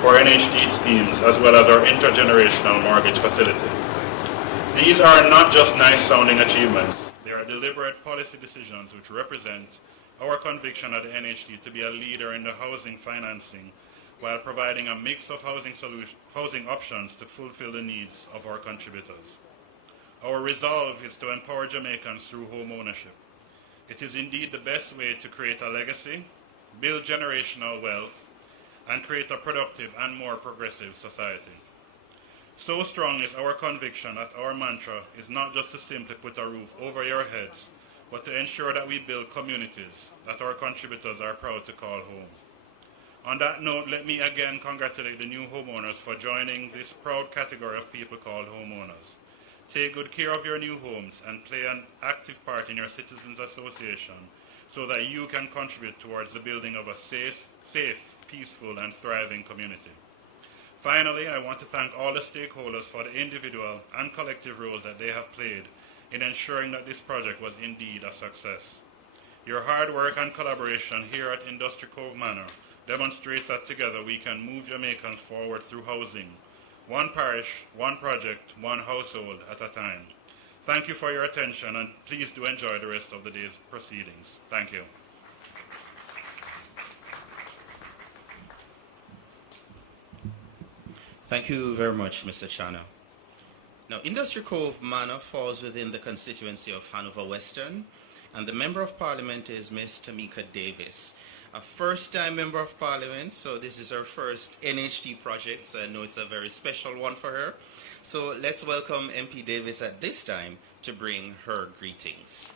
for NHD schemes as well as our intergenerational mortgage facility. These are not just nice-sounding achievements. They are deliberate policy decisions which represent our conviction at the NHD to be a leader in the housing financing while providing a mix of housing options to fulfill the needs of our contributors. Our resolve is to empower Jamaicans through home ownership. It is indeed the best way to create a legacy, build generational wealth, and create a productive and more progressive society. So strong is our conviction that our mantra is not just to simply put a roof over your heads, but to ensure that we build communities that our contributors are proud to call home. On that note, let me again congratulate the new homeowners for joining this proud category of people called homeowners. Take good care of your new homes and play an active part in your Citizens Association so that you can contribute towards the building of a safe, peaceful, and thriving community. Finally, I want to thank all the stakeholders for the individual and collective roles that they have played in ensuring that this project was indeed a success. Your hard work and collaboration here at Industry Cove Manor demonstrates that together we can move Jamaicans forward through housing, one parish, one project, one household at a time. Thank you for your attention, and please do enjoy the rest of the day's proceedings. Thank you. Thank you very much, Mr. Chana. Now, Industry Cove Manor falls within the constituency of Hanover Western, and the Member of Parliament is Ms. Tamika Davis, a first-time Member of Parliament, so this is her first NHD project, so I know it's a very special one for her. So let's welcome MP Davis at this time to bring her greetings.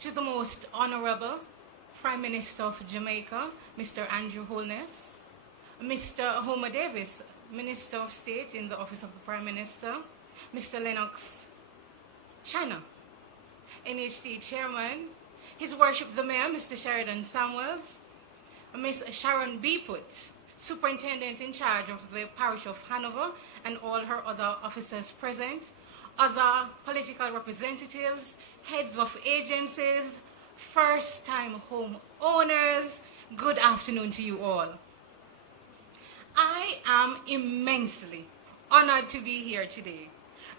To the Most Honorable Prime Minister of Jamaica, Mr. Andrew Holness, Mr. Homer Davis, Minister of State in the Office of the Prime Minister, Mr. Lennox Chana, NHD Chairman, His Worship the Mayor, Mr. Sheridan Samuels, Ms. Sharon Beeput, Superintendent in charge of the Parish of Hanover, and all her other officers present, other political representatives, heads of agencies, first-time home owners, good afternoon to you all. I am immensely honored to be here today.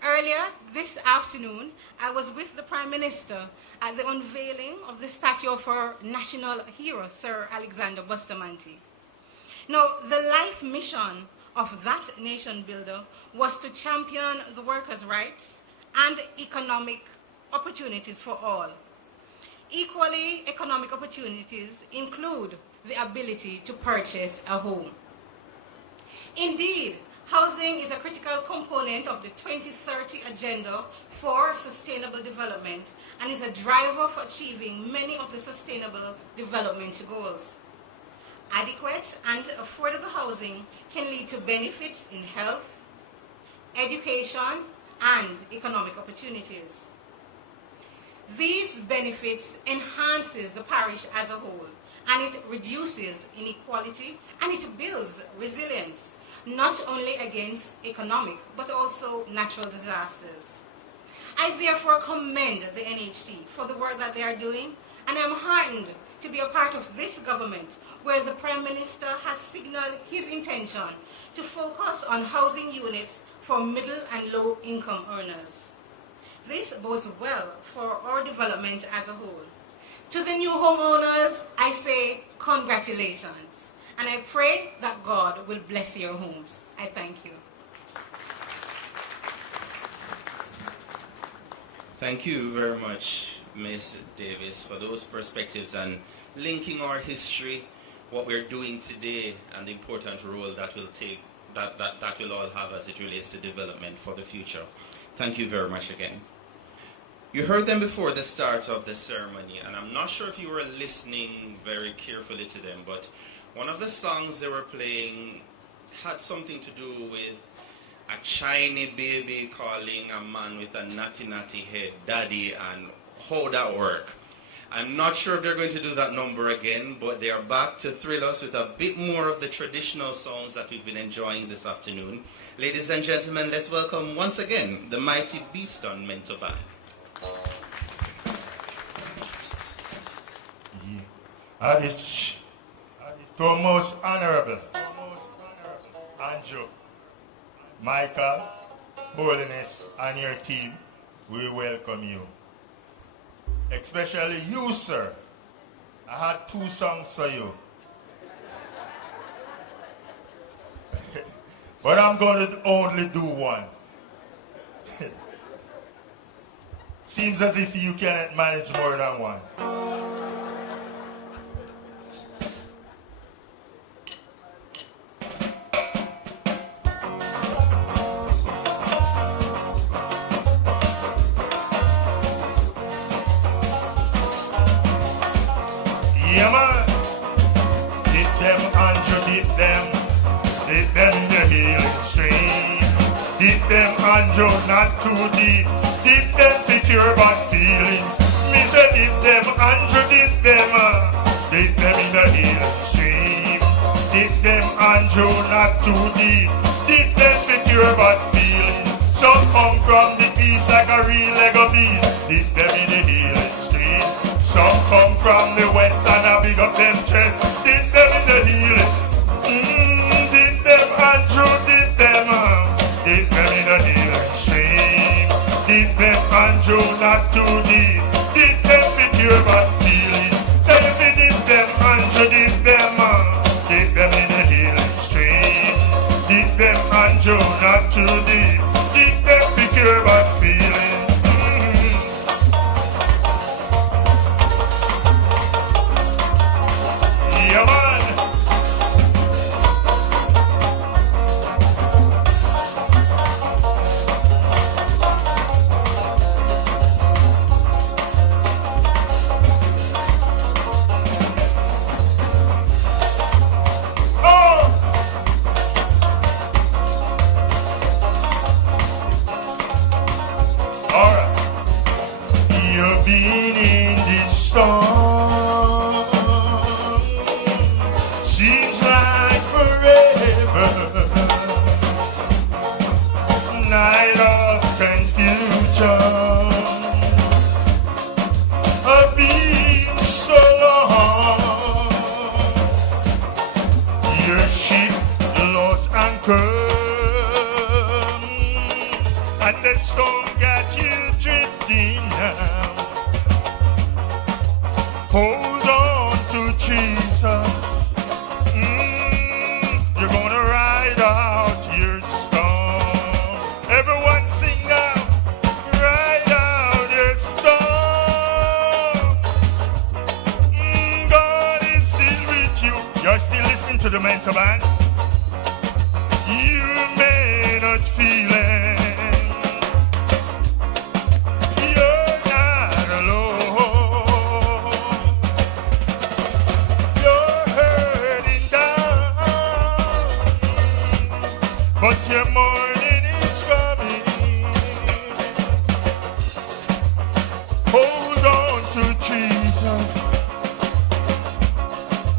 Earlier this afternoon, I was with the Prime Minister at the unveiling of the statue of our national hero, Sir Alexander Bustamante. Now, the life mission of that nation builder was to champion the workers' rights and economic opportunities for all. Equally, economic opportunities include the ability to purchase a home. Indeed, housing is a critical component of the 2030 Agenda for Sustainable Development and is a driver for achieving many of the Sustainable Development Goals. Adequate and affordable housing can lead to benefits in health, education, and economic opportunities. These benefits enhances the parish as a whole, and it reduces inequality and it builds resilience, not only against economic but also natural disasters. I therefore commend the NHD for the work that they are doing, and I'm heartened to be a part of this government where the Prime Minister has signaled his intention to focus on housing units for middle and low income earners. This bodes well for our development as a whole. To the new homeowners, I say congratulations, and I pray that God will bless your homes. I thank you. Thank you very much, Ms. Davis, for those perspectives and linking our history, what we're doing today, and the important role that will take, that will all have as it relates to development for the future. Thank you very much again. You heard them before the start of the ceremony, and I'm not sure if you were listening very carefully to them, but one of the songs they were playing had something to do with a shiny baby calling a man with a natty head daddy, and how that work. I'm not sure if they're going to do that number again, but they are back to thrill us with a bit more of the traditional songs that we've been enjoying this afternoon. Ladies and gentlemen, let's welcome once again the mighty Beaston Mentor Band. To most honorable Andrew, Michael, Holiness, and your team, we welcome you. Especially you, sir. I had 2 songs for you. But I'm going to only do one. Seems as if you cannot manage more than one. Yeah, man. Dip them, Andrew, dip them in the healing stream. Dip them, Andrew, not too deep. Dip them to cure bad feelings. Me say dip them, Andrew, dip them in the healing stream. Dip them, Andrew, not too deep. Dip them to cure bad feelings. Some come from the east like a real Lego beast. Dip them in the healing stream. Some come from the west and I big up them chest. Dip them in the healing. Dip them, Andrew, dip them in the healing stream. Dip them, Andrew, not too deep. Dip them to cure bad feeling. Tell if you dip them, Andrew, dip them in the healing stream. Dip them, Andrew, not too deep. Dip them to cure bad feeling. Yeah, man. Been in this storm, seems like forever. Night of confusion, I've been so long. Your ship lost anchor, and the storm got you drifting now. Hold on to Jesus. You're gonna ride out your storm. Everyone sing now. Ride out your storm. God is still with you. You're still listening to the Mentor Band. You may not feel it. You're not alone. But your morning is coming. Hold on to Jesus.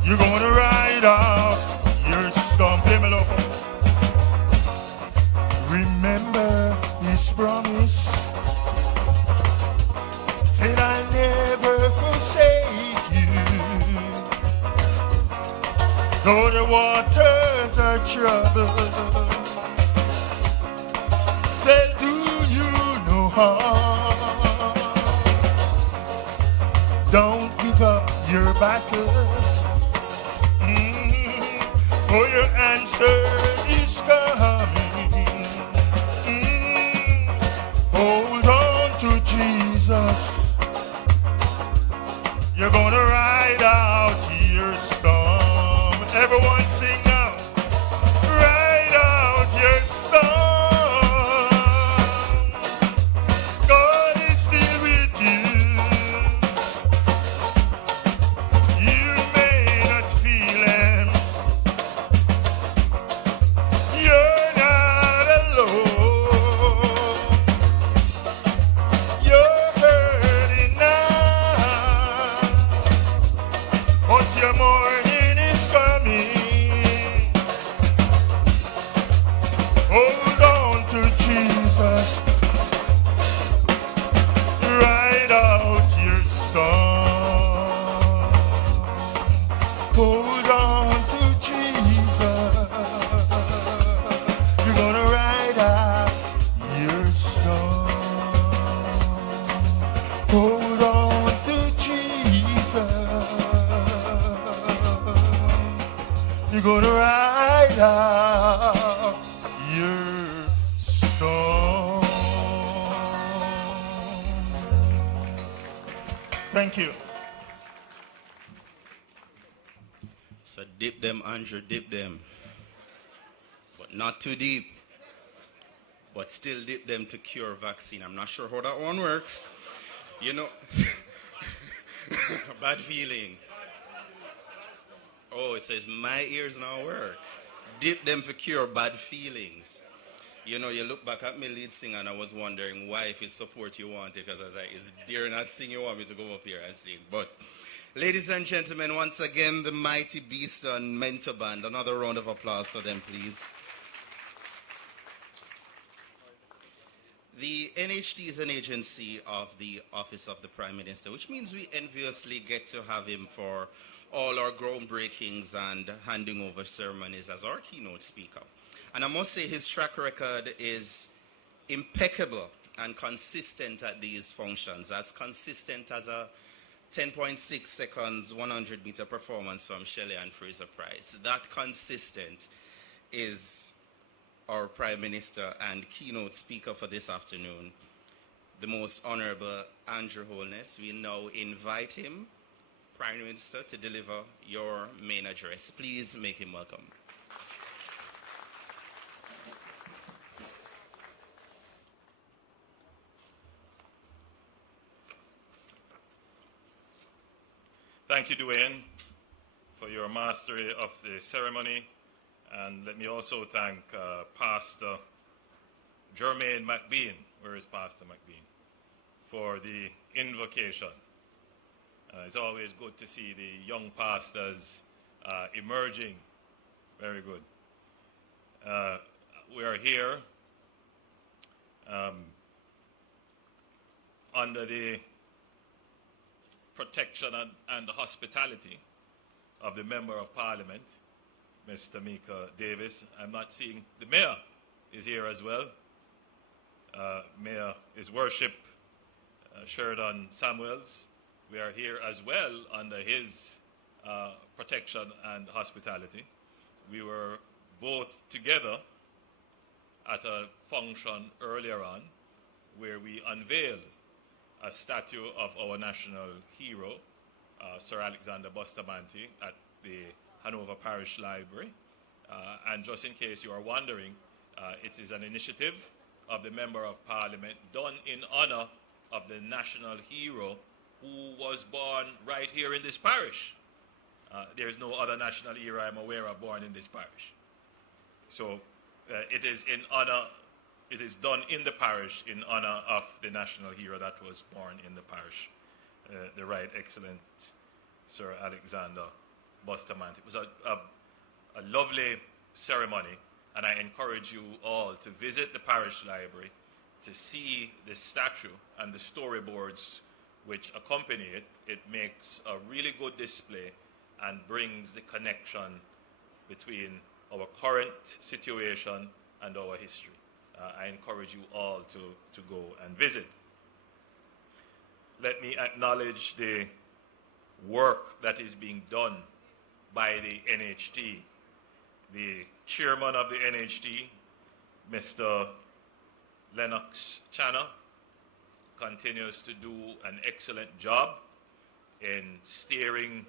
You're gonna ride out your storm. Play me love. Remember his promise. Said I'll never forsake you. Though the waters are troubled, they'll do you no harm. Don't give up your battle, for your answer is coming. Hold on to Jesus. You're gonna ride out your storm. Everyone sing now. Ride out. Hold on to Jesus. Write out your song. Hold on to Jesus. You're gonna write out your song. Hold on to Jesus. You're gonna write out your song. Thank you. So dip them, Andrew, dip them. But not too deep. But still dip them to cure vaccine. I'm not sure how that one works. You know, bad feeling. Oh, it says my ears now work. Dip them for cure bad feelings. You know, you look back at me lead singer and I was wondering why, if it's support you wanted, because I was like, is dare not sing you want me to go up here and sing. But ladies and gentlemen, once again, the mighty Beast and Mentor Band. Another round of applause for them, please. The NHT is an agency of the Office of the Prime Minister, which means we enviously get to have him for all our groundbreakings and handing over ceremonies as our keynote speaker. And I must say his track record is impeccable and consistent at these functions, as consistent as a 10.6 seconds 100-meter performance from Shelley and Fraser Price. That consistent is our Prime Minister and keynote speaker for this afternoon, the Most Honorable Andrew Holness. We now invite him, Prime Minister, to deliver your main address. Please make him welcome. Thank you, Dwayne, for your mastery of the ceremony. And let me also thank Pastor Jermaine McBean, where is Pastor McBean, for the invocation. It's always good to see the young pastors emerging. Very good. We are here under the protection and the hospitality of the Member of Parliament, Mr. Mika Davis. I'm not seeing the Mayor is here as well. Mayor, His Worship Sheridan Samuels. We are here as well under his protection and hospitality. We were both together at a function earlier on where we unveiled a statue of our national hero, Sir Alexander Bustamante, at the Hanover Parish Library. And just in case you are wondering, it is an initiative of the Member of Parliament done in honor of the national hero who was born right here in this parish. There is no other national hero I'm aware of born in this parish. So it is in honor, it is done in the parish in honor of the national hero that was born in the parish, the Right Excellent Sir Alexander Bustamante. It was a lovely ceremony, and I encourage you all to visit the parish library to see the statue and the storyboards which accompany it. It makes a really good display and brings the connection between our current situation and our history. I encourage you all to go and visit. Let me acknowledge the work that is being done by the NHT. The chairman of the NHT, Mr. Lennox Channa, continues to do an excellent job in steering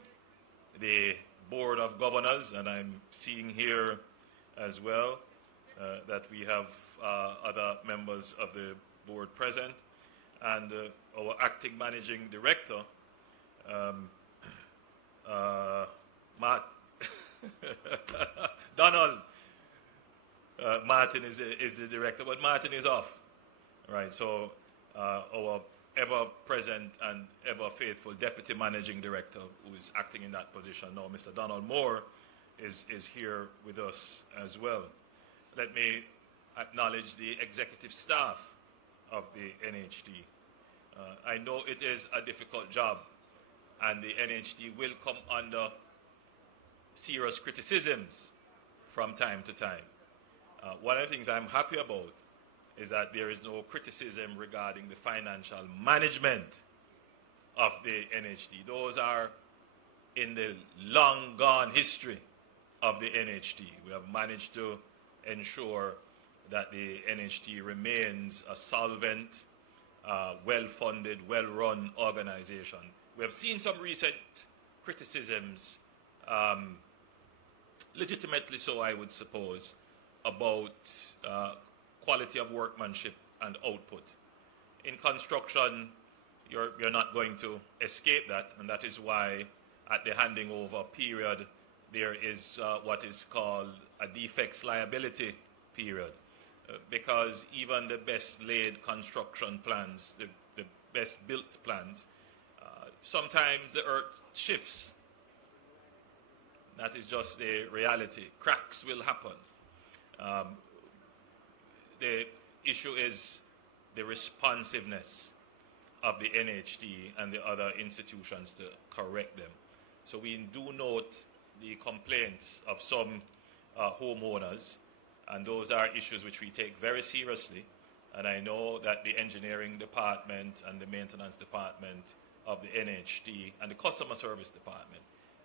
the Board of Governors, and I'm seeing here as well that we have other members of the board present, and our acting managing director, Donald. Martin is the director, but Martin is off. Right, so our ever-present and ever-faithful deputy managing director, who is acting in that position now, Mr. Donald Moore, is here with us as well. Let me acknowledge the executive staff of the NHT. I know it is a difficult job, and the NHT will come under serious criticisms from time to time. One of the things I'm happy about is that there is no criticism regarding the financial management of the NHT. Those are in the long gone history of the NHT. We have managed to ensure that the NHT remains a solvent, well-funded, well-run organization. We have seen some recent criticisms, legitimately so I would suppose, about quality of workmanship and output. In construction, you're not going to escape that, and that is why at the handing over period, there is what is called a defects liability period. Because even the best laid construction plans, the best built plans, sometimes the earth shifts. That is just the reality. Cracks will happen. The issue is the responsiveness of the NHT and the other institutions to correct them. So we do note the complaints of some homeowners, and those are issues which we take very seriously. And I know that the engineering department and the maintenance department of the NHT and the customer service department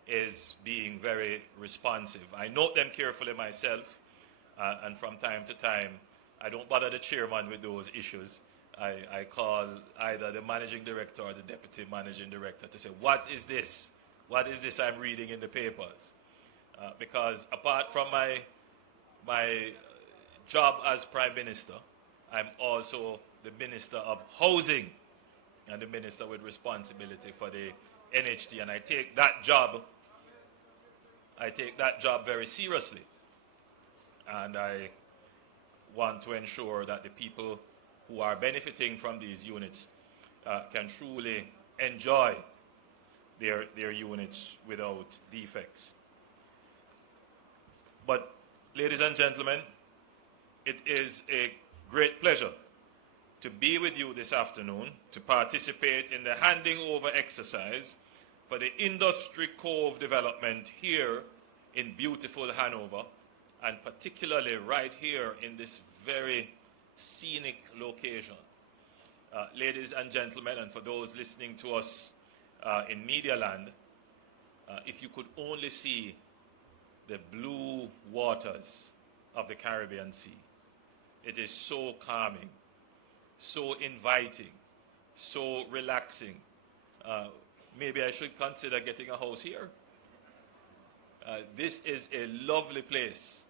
is being very responsive. I note them carefully myself, and from time to time, I don't bother the chairman with those issues. I call either the managing director or the deputy managing director to say, what is this? What is this I'm reading in the papers? Because apart from my job as Prime Minister, I'm also the Minister of Housing and the Minister with responsibility for the NHT, and I take that job very seriously, and I want to ensure that the people who are benefiting from these units can truly enjoy their units without defects. But ladies and gentlemen, it is a great pleasure to be with you this afternoon to participate in the handing over exercise for the Industry Cove development here in beautiful Hanover, and particularly right here in this very scenic location. Ladies and gentlemen, and for those listening to us in Media Land, if you could only see the blue waters of the Caribbean Sea. It is so calming, so inviting, so relaxing. Maybe I should consider getting a house here. This is a lovely place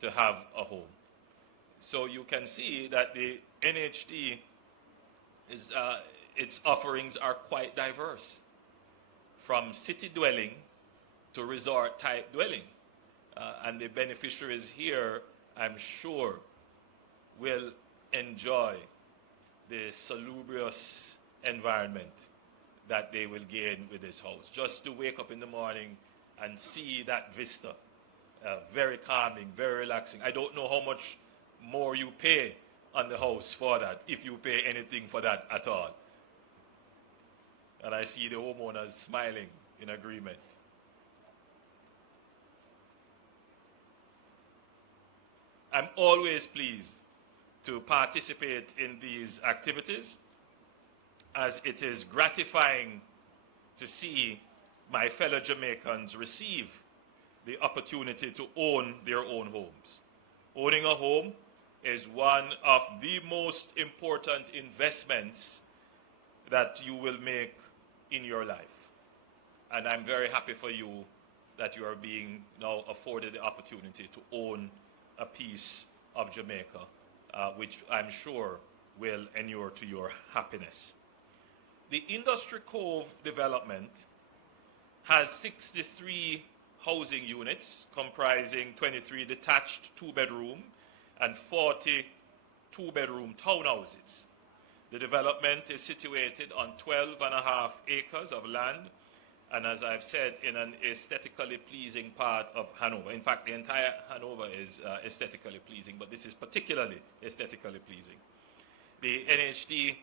to have a home. So you can see that the NHT is, its offerings are quite diverse, from city dwelling to resort type dwelling. And the beneficiaries here, I'm sure, will enjoy the salubrious environment that they will gain with this house. Just to wake up in the morning and see that vista, very calming, very relaxing. I don't know how much more you pay on the house for that, if you pay anything for that at all. And I see the homeowners smiling in agreement. I'm always pleased to participate in these activities, as it is gratifying to see my fellow Jamaicans receive the opportunity to own their own homes. Owning a home is one of the most important investments that you will make in your life. And I'm very happy for you that you are being now afforded the opportunity to own a piece of Jamaica, which I'm sure will inure to your happiness. The Industry Cove development has 63 housing units comprising 23 detached two-bedroom and 40 two-bedroom townhouses. The development is situated on 12.5 acres of land and as I've said, in an aesthetically pleasing part of Hanover. In fact, the entire Hanover is aesthetically pleasing, but this is particularly aesthetically pleasing. The NHD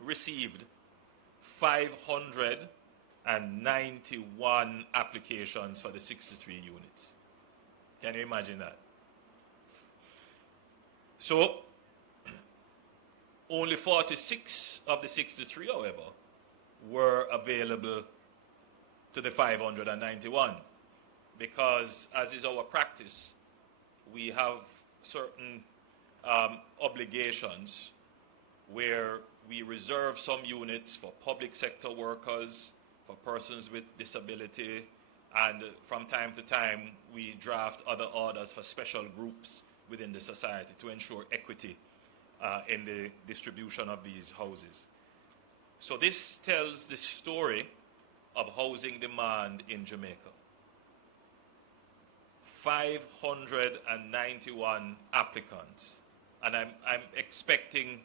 received 591 applications for the 63 units. Can you imagine that? So, only 46 of the 63, however, were available to the 591, because, as is our practice, we have certain obligations where we reserve some units for public sector workers, for persons with disability, and from time to time we draft other orders for special groups within the society to ensure equity in the distribution of these houses. So this tells the story of housing demand in Jamaica. 591 applicants, and I'm expecting,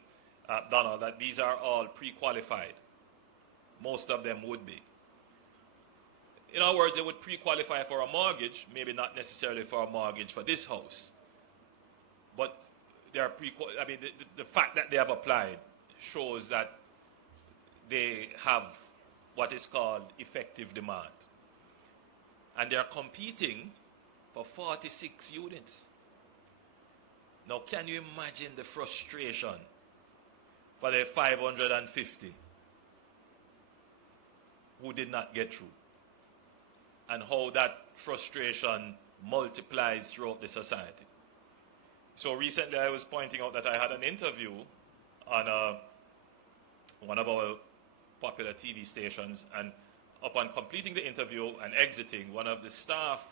Donald, that these are all pre-qualified. Most of them would be. In other words, they would pre-qualify for a mortgage, maybe not necessarily for a mortgage for this house, but they are the fact that they have applied shows that they have what is called effective demand. And they are competing for 46 units. Now, can you imagine the frustration for the 550 who did not get through? And how that frustration multiplies throughout the society. So recently I was pointing out that I had an interview on one of our popular TV stations, and upon completing the interview and exiting, one of the staff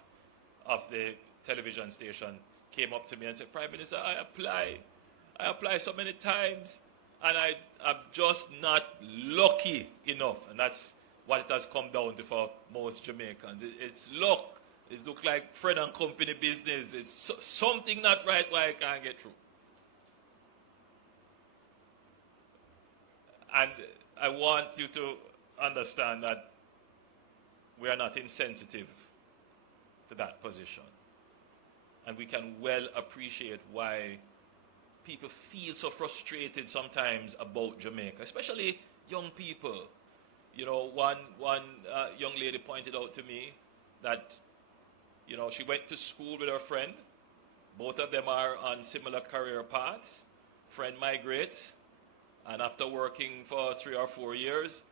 of the television station came up to me and said, "Prime Minister, I applied so many times, and I'm just not lucky enough." And that's what it has come down to for most Jamaicans. It's luck. It looks like Fred and Company business. It's something not right why I can't get through. And I want you to understand that we are not insensitive to that position. And we can well appreciate why people feel so frustrated sometimes about Jamaica, especially young people. You know, one young lady pointed out to me that, you know, she went to school with her friend. Both of them are on similar career paths. Friend migrates, and after working for 3 or 4 years,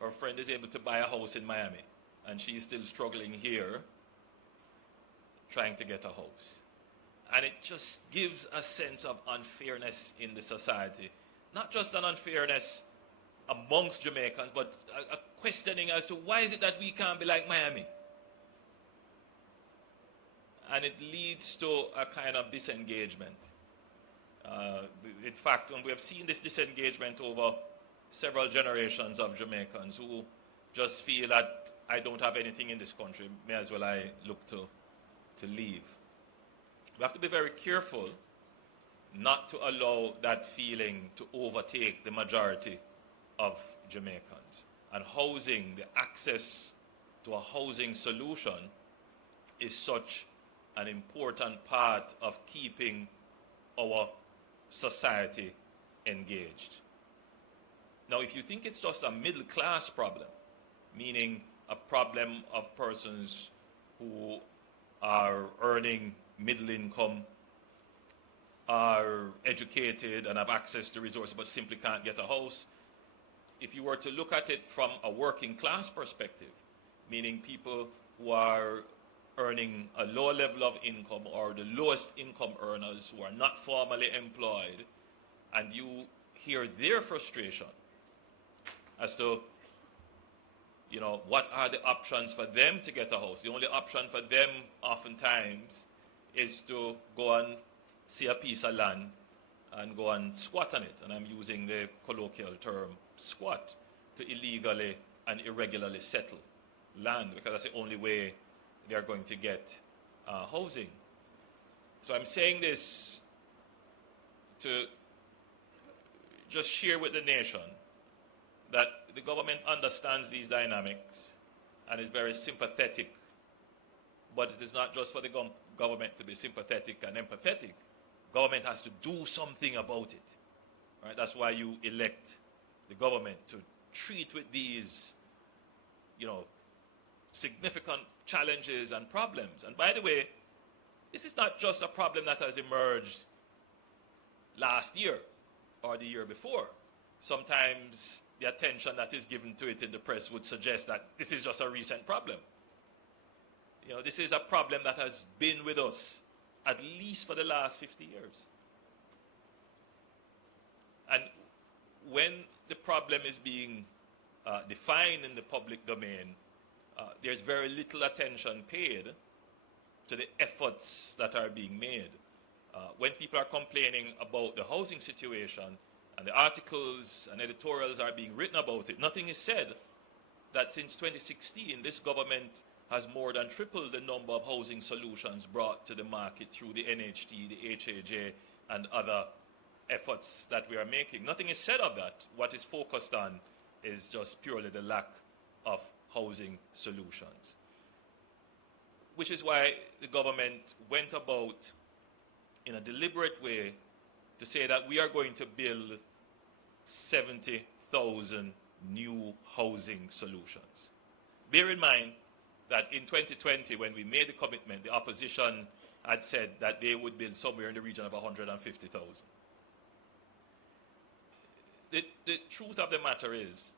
her friend is able to buy a house in Miami, and she's still struggling here, trying to get a house. And it just gives a sense of unfairness in the society. Not just an unfairness amongst Jamaicans, but a questioning as to why is it that we can't be like Miami? And it leads to a kind of disengagement. In fact, we have seen this disengagement over several generations of Jamaicans who just feel that I don't have anything in this country, may as well I look to leave. We have to be very careful not to allow that feeling to overtake the majority of Jamaicans. And housing, the access to a housing solution is such an important part of keeping our society engaged. Now, if you think it's just a middle class problem, meaning a problem of persons who are earning middle income, are educated and have access to resources but simply can't get a house, if you were to look at it from a working class perspective, meaning people who are earning a low level of income or the lowest income earners who are not formally employed, and you hear their frustration as to, you know, what are the options for them to get a house. The only option for them oftentimes is to go and see a piece of land and go and squat on it. And I'm using the colloquial term squat, to illegally and irregularly settle land, because that's the only way they're going to get housing. So I'm saying this to just share with the nation that the government understands these dynamics, and is very sympathetic. But it is not just for the government to be sympathetic and empathetic. Government has to do something about it. Right? That's why you elect the government to treat with these, significant challenges and problems. And by the way, this is not just a problem that has emerged last year or the year before. Sometimes the attention that is given to it in the press would suggest that this is just a recent problem. This is a problem that has been with us at least for the last 50 years. And when the problem is being defined in the public domain, there's very little attention paid to the efforts that are being made. When people are complaining about the housing situation and the articles and editorials are being written about it, nothing is said that since 2016 this government has more than tripled the number of housing solutions brought to the market through the NHT, the HAJ, and other efforts that we are making. Nothing is said of that. What is focused on is just purely the lack of housing solutions. Which is why the government went about in a deliberate way to say that we are going to build 70,000 new housing solutions. Bear in mind that in 2020, when we made the commitment, the opposition had said that they would build somewhere in the region of 150,000. The truth of the matter is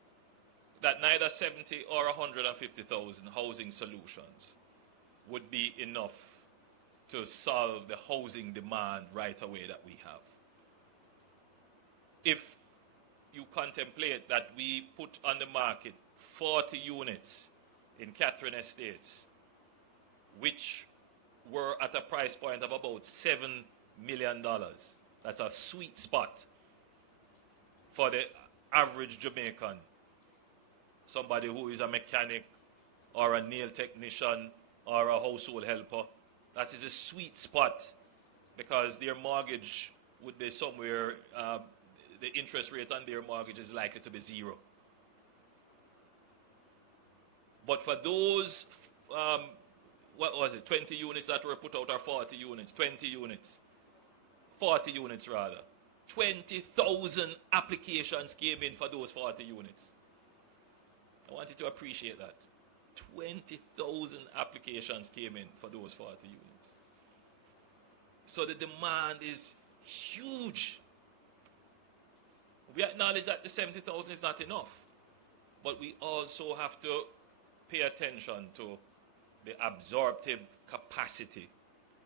that neither 70 or 150,000 housing solutions would be enough to solve the housing demand right away that we have. If you contemplate that we put on the market 40 units in Catherine Estates, which were at a price point of about $7 million. That's a sweet spot for the average Jamaican, somebody who is a mechanic or a nail technician or a household helper. That is a sweet spot because their mortgage would be somewhere, the interest rate on their mortgage is likely to be 0. But for those, 20 units that were put out, or 40 units, 20 units, 40 units rather, 20,000 applications came in for those 40 units. I want you to appreciate that. 20,000 applications came in for those 40 units. So the demand is huge. We acknowledge that the 70,000 is not enough, but we also have to pay attention to the absorptive capacity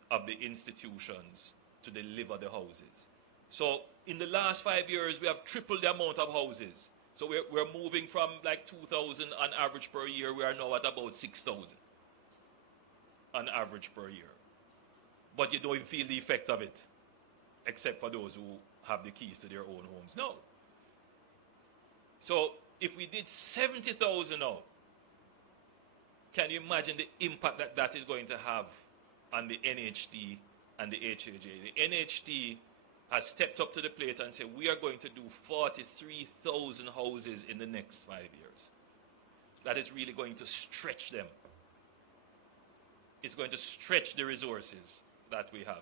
of the institutions to deliver the houses. So in the last 5 years, we have tripled the amount of houses. So we're moving from like 2,000 on average per year. We are now at about 6,000 on average per year. But you don't even feel the effect of it, except for those who have the keys to their own homes. No. So if we did 70,000 now, can you imagine the impact that that is going to have on the NHT and the HAJ? The NHT has stepped up to the plate and said, we are going to do 43,000 houses in the next 5 years. That is really going to stretch them. It's going to stretch the resources that we have.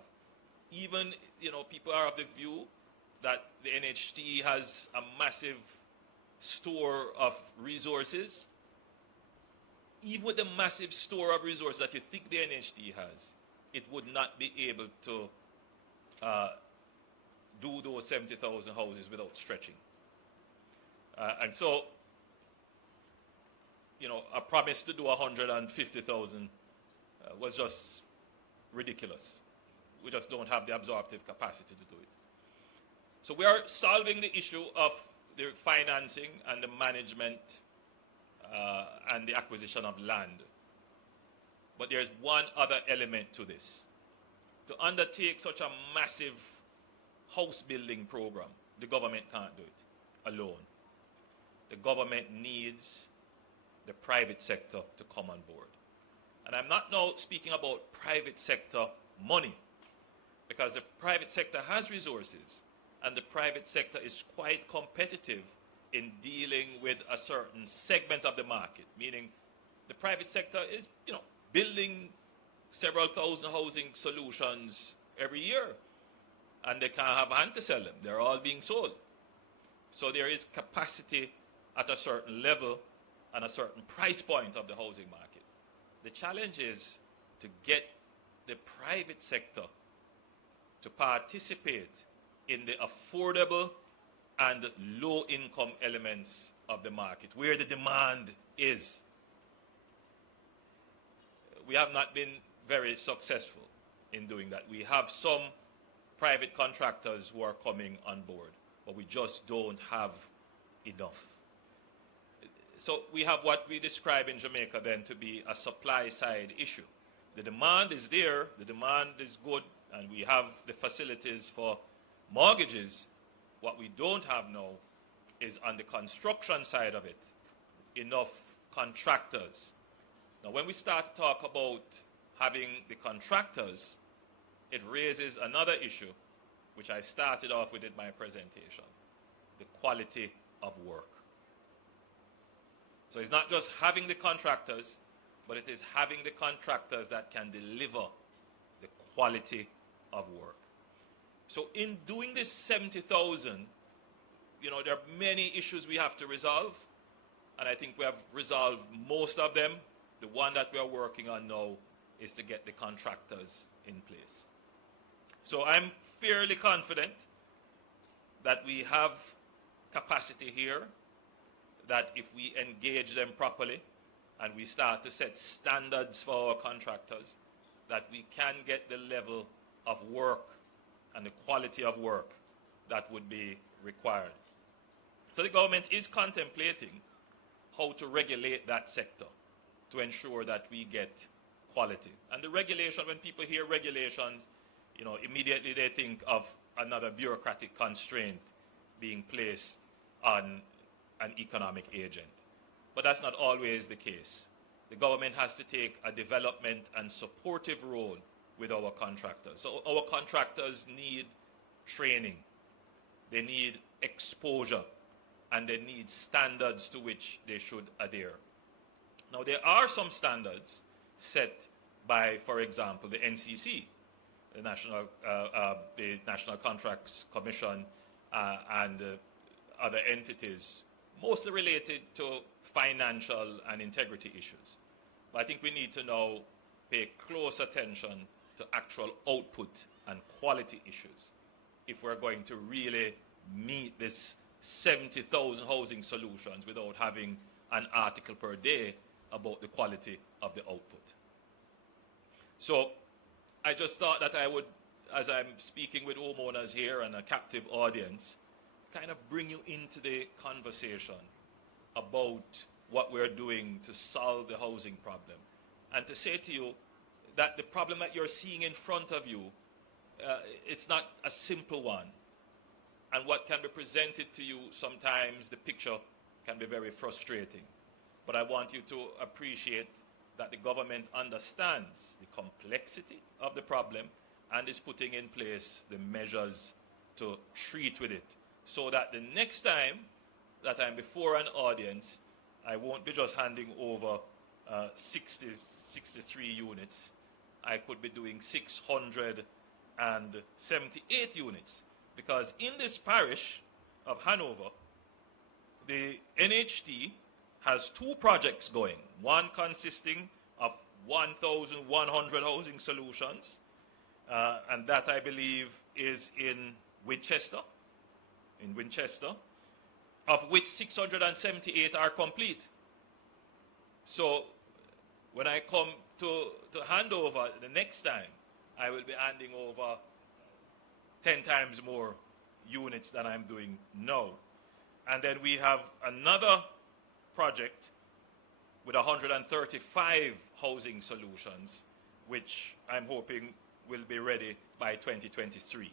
Even, people are of the view that the NHT has a massive store of resources. Even with the massive store of resources that you think the NHT has, it would not be able to do those 70,000 houses without stretching. And so, a promise to do 150,000 was just ridiculous. We just don't have the absorptive capacity to do it. So we are solving the issue of the financing and the management and the acquisition of land. But there's one other element to this. To undertake such a massive house building program, the government can't do it alone. The government needs the private sector to come on board. And I'm not now speaking about private sector money, because the private sector has resources and the private sector is quite competitive in dealing with a certain segment of the market, meaning the private sector is, building several thousand housing solutions every year, and they can't have a hand to sell them. They're all being sold. So there is capacity at a certain level and a certain price point of the housing market. The challenge is to get the private sector to participate in the affordable and low-income elements of the market, where the demand is. We have not been very successful in doing that. We have some private contractors who are coming on board, but we just don't have enough. So we have what we describe in Jamaica then to be a supply side issue. The demand is there, the demand is good, and we have the facilities for mortgages. What we don't have now is on the construction side of it, enough contractors. Now when we start to talk about having the contractors, it raises another issue, which I started off with in my presentation, the quality of work. So it's not just having the contractors, but it is having the contractors that can deliver the quality of work. So in doing this 70,000, there are many issues we have to resolve, and I think we have resolved most of them. The one that we are working on now is to get the contractors in place. So I'm fairly confident that we have capacity here, that if we engage them properly and we start to set standards for our contractors, that we can get the level of work and the quality of work that would be required. So the government is contemplating how to regulate that sector to ensure that we get quality. And the regulation, when people hear regulations, immediately they think of another bureaucratic constraint being placed on an economic agent. But that's not always the case. The government has to take a development and supportive role with our contractors. So our contractors need training, they need exposure, and they need standards to which they should adhere. Now there are some standards set by, for example, the NCC, the National Contracts Commission, and other entities, mostly related to financial and integrity issues. But I think we need to now pay close attention to actual output and quality issues if we're going to really meet this 70,000 housing solutions without having an article per day about the quality of the output. So I just thought that I would, as I'm speaking with homeowners here and a captive audience, kind of bring you into the conversation about what we're doing to solve the housing problem, and to say to you that the problem that you're seeing in front of you, it's not a simple one. And what can be presented to you, sometimes the picture can be very frustrating. But I want you to appreciate that the government understands the complexity of the problem and is putting in place the measures to treat with it, so that the next time that I'm before an audience, I won't be just handing over 63 units. I could be doing 678 units, because in this parish of Hanover, the NHT has two projects going, one consisting of 1,100 housing solutions, and that I believe is in Winchester, of which 678 are complete. So when I come to hand over the next time, I will be handing over 10 times more units than I'm doing now. And then we have another project with 135 housing solutions, which I'm hoping will be ready by 2023.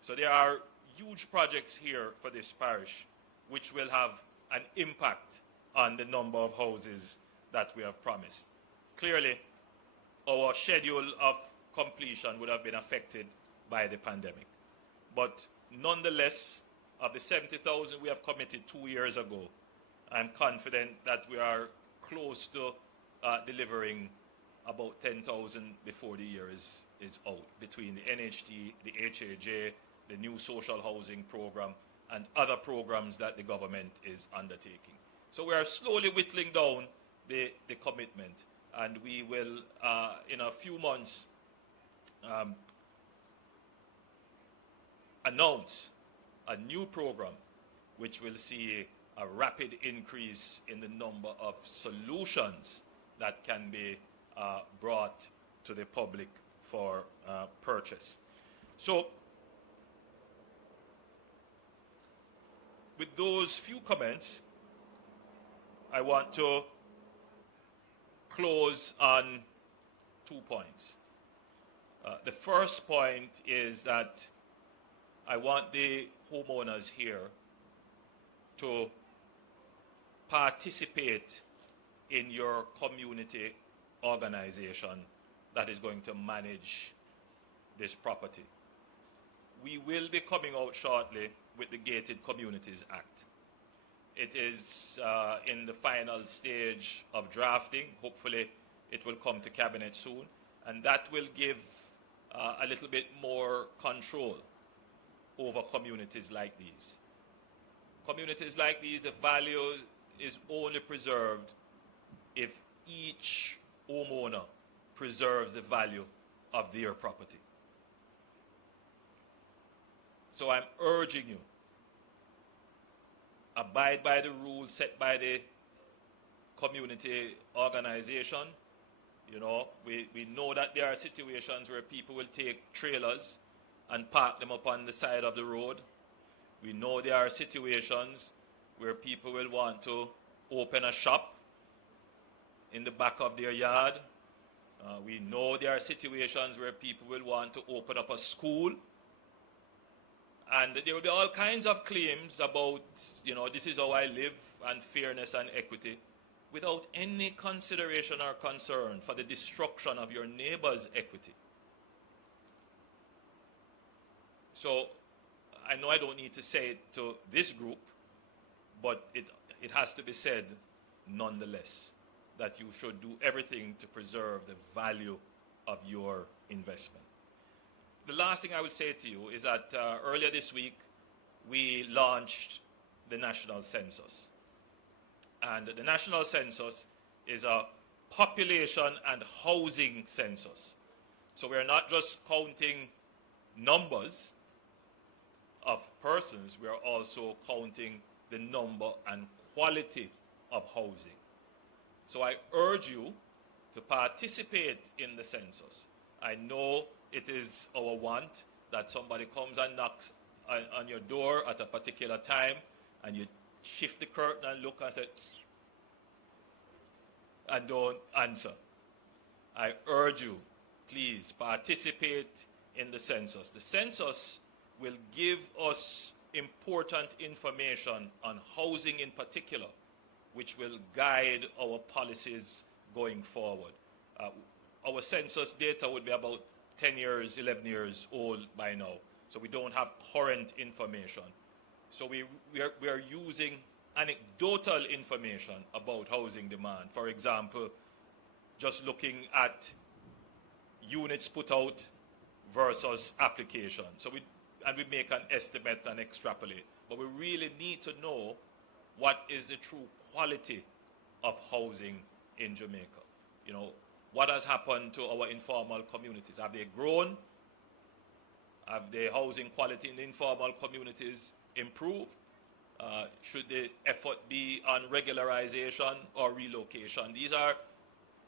So there are huge projects here for this parish, which will have an impact on the number of houses that we have promised. Clearly, our schedule of completion would have been affected by the pandemic. But nonetheless, of the 70,000 we have committed 2 years ago, I'm confident that we are close to delivering about 10,000 before the year is out, between the NHT, the HAJ, the new social housing program, and other programs that the government is undertaking. So we are slowly whittling down the commitment, and we will, in a few months, announce a new program which will see a rapid increase in the number of solutions that can be brought to the public for purchase. So, with those few comments, I want to close on 2 points. The first point is that I want the homeowners here to participate in your community organization that is going to manage this property. We will be coming out shortly with the Gated Communities Act. It is in the final stage of drafting. Hopefully it will come to Cabinet soon, and that will give a little bit more control over communities like these. Communities like these, the value is only preserved if each homeowner preserves the value of their property. So I'm urging you, abide by the rules set by the community organization. You know, we know that there are situations where people will take trailers and park them up on the side of the road. We know there are situations where people will want to open a shop in the back of their yard. We know there are situations where people will want to open up a school. And there will be all kinds of claims about, you know, this is how I live, and fairness and equity, without any consideration or concern for the destruction of your neighbor's equity. So I know I don't need to say it to this group, but it has to be said nonetheless, that you should do everything to preserve the value of your investment. The last thing I would say to you is that earlier this week, we launched the National Census. And the National Census is a population and housing census. So we're not just counting numbers of persons, we are also counting the number and quality of housing. So I urge you to participate in the census. I know it is our want that somebody comes and knocks on your door at a particular time, and you shift the curtain and look and say, and don't answer. I urge you, please participate in the census. The census will give us important information on housing in particular, which will guide our policies going forward. Our census data would be about 10 years, 11 years old by now. So we don't have current information. So we are using anecdotal information about housing demand. For example, just looking at units put out versus application. So we make an estimate and extrapolate. But we really need to know what is the true quality of housing in Jamaica. You know, what has happened to our informal communities? Have they grown? Have the housing quality in the informal communities improved? Should the effort be on regularization or relocation?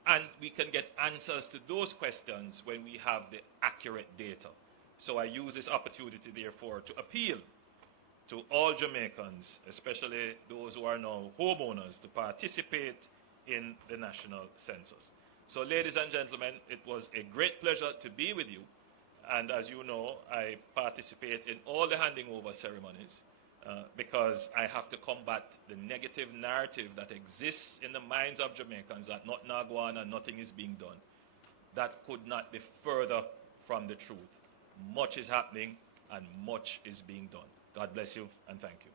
And we can get answers to those questions when we have the accurate data. So I use this opportunity, therefore, to appeal to all Jamaicans, especially those who are now homeowners, to participate in the National Census. So, ladies and gentlemen, it was a great pleasure to be with you. And as you know, I participate in all the handing over ceremonies because I have to combat the negative narrative that exists in the minds of Jamaicans that nothing is going on and nothing is being done. That could not be further from the truth. Much is happening and much is being done. God bless you and thank you.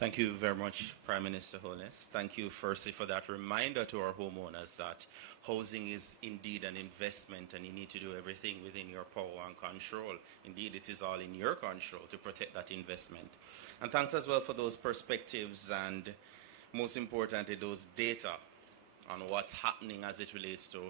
Thank you very much, Prime Minister Holness. Thank you firstly for that reminder to our homeowners that housing is indeed an investment and you need to do everything within your power and control. Indeed, it is all in your control to protect that investment. And thanks as well for those perspectives and most importantly, those data on what's happening as it relates to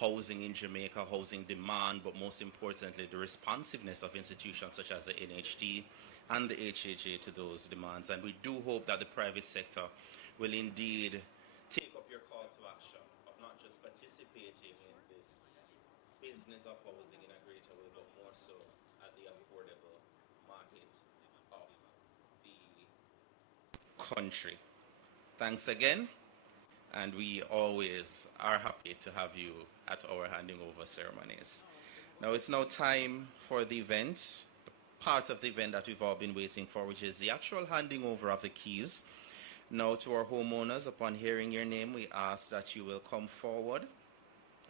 housing in Jamaica, housing demand, but most importantly, the responsiveness of institutions such as the NHT and the HHA to those demands. And we do hope that the private sector will indeed take up your call to action of not just participating in this business of housing in a greater way, but more so at the affordable market of the country. Thanks again. And we always are happy to have you at our handing over ceremonies. Now it's now time for the event, part of the event that we've all been waiting for, which is the actual handing over of the keys. Now to our homeowners, upon hearing your name, we ask that you will come forward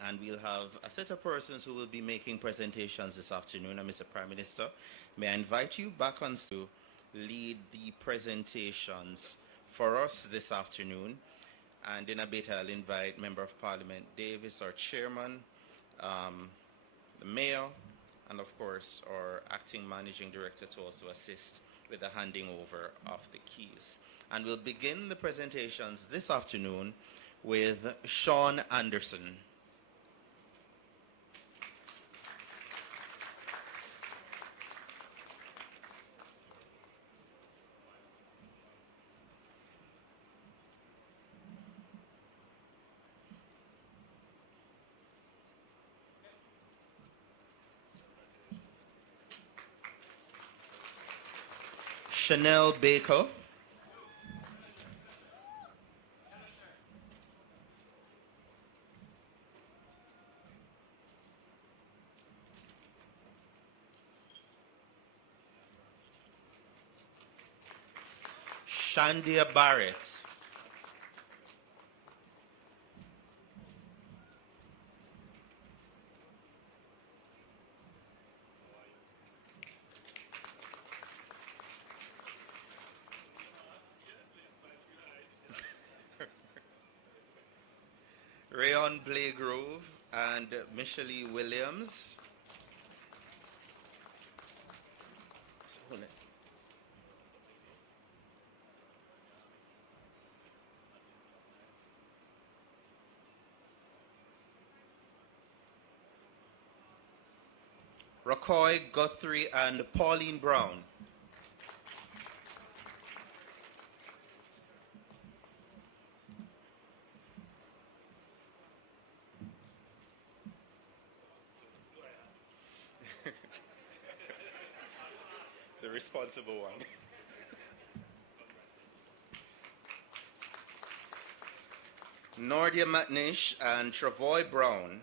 and we'll have a set of persons who will be making presentations this afternoon. And Mr. Prime Minister, may I invite you back on to lead the presentations for us this afternoon. And in a bit, I'll invite Member of Parliament Davis, our chairman, the mayor, and of course, our acting managing director to also assist with the handing over of the keys. And we'll begin the presentations this afternoon with Sean Anderson. Chanel Baker. Shandia Barrett. Rayon Blagrove and Michelle Williams. Rocoy Guthrie and Pauline Brown. The responsible one. Nordia Matnish and Travoy Brown.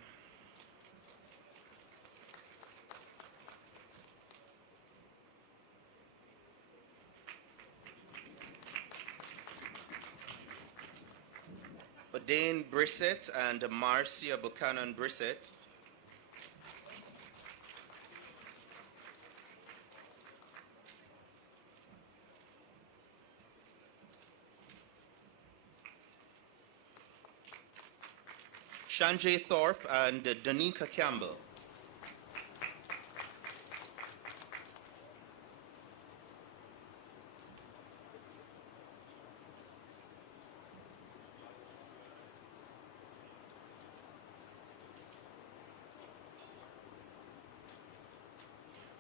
Dane Brissett and Marcia Buchanan Brissett. Shanjay Thorpe and Danica Campbell.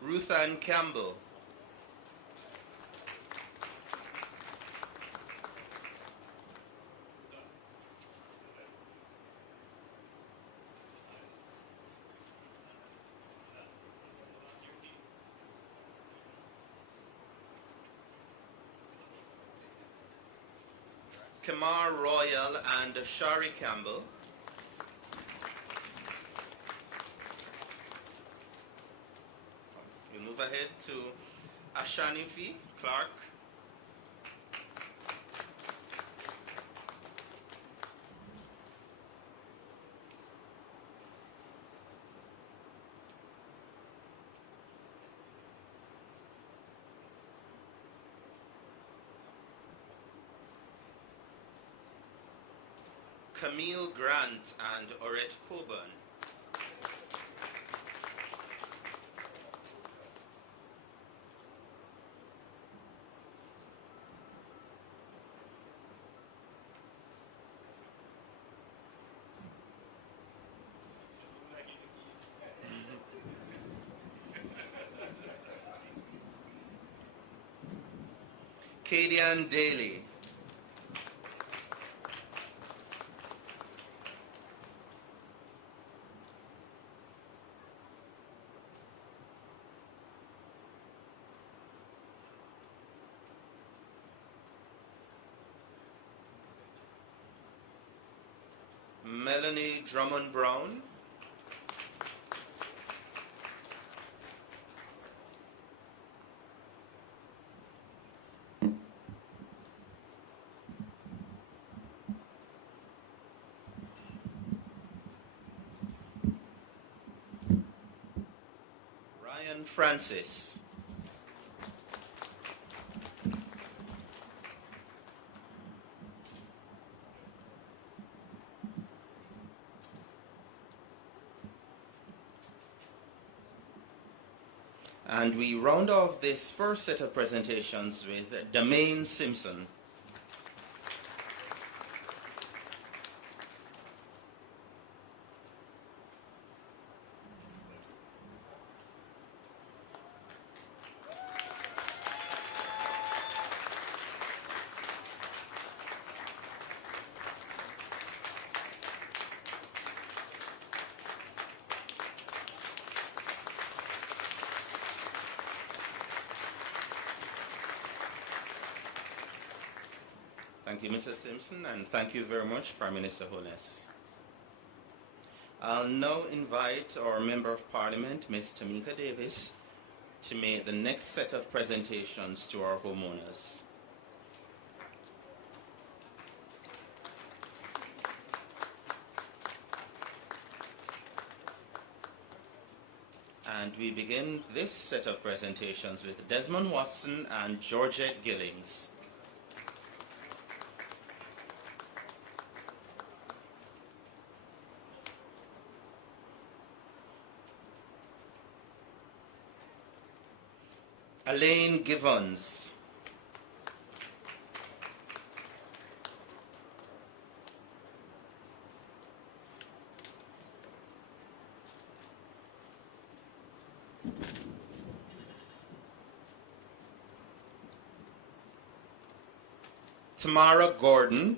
Ruth Ann Campbell. Kamar Royal and Shari Campbell. We'll move ahead to Ashanifi Clark. Camille Grant and Orette Coburn. Kadian Daly. Melanie Drummond Brown. Ryan Francis. And we round off this first set of presentations with Damaine Simpson. Thank you, Mrs. Simpson, and thank you very much, Prime Minister Holness. I'll now invite our Member of Parliament, Ms. Tamika Davis, to make the next set of presentations to our homeowners. And we begin this set of presentations with Desmond Watson and Georgette Gillings. Elaine Givens. Tamara Gordon.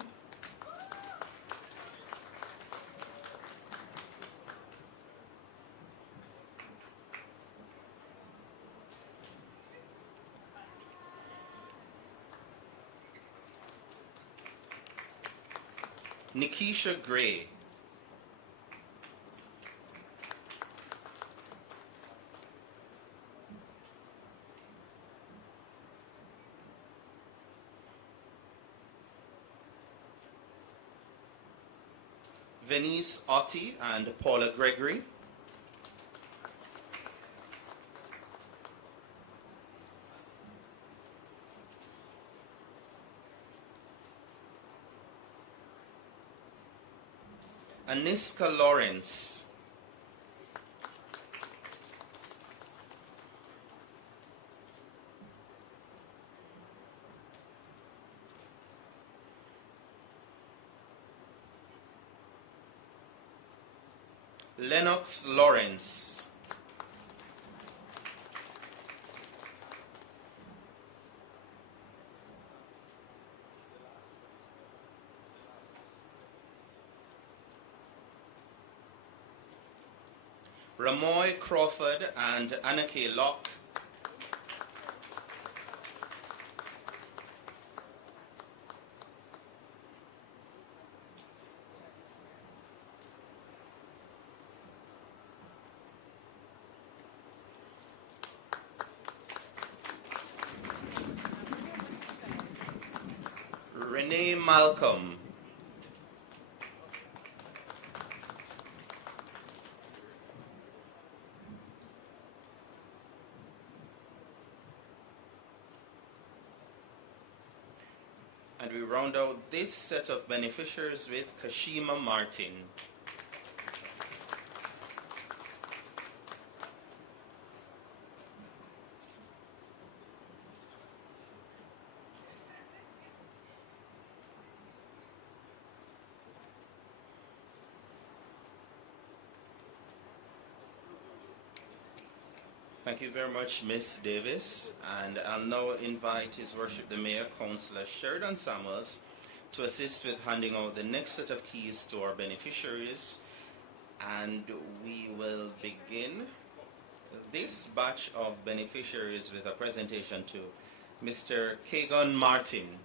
Nikisha Gray. Venice Otti and Paula Gregory. Aniska Lawrence. Lennox Lawrence. Ramoy Crawford and Anake Locke. Renee Malcolm. And we round out this set of beneficiaries with Kashima Martin. Thank you very much, Miss Davis. And I'll now invite His Worship the Mayor, Councillor Sheridan Samuels, to assist with handing out the next set of keys to our beneficiaries. And we will begin this batch of beneficiaries with a presentation to Mr. Kagan Martin.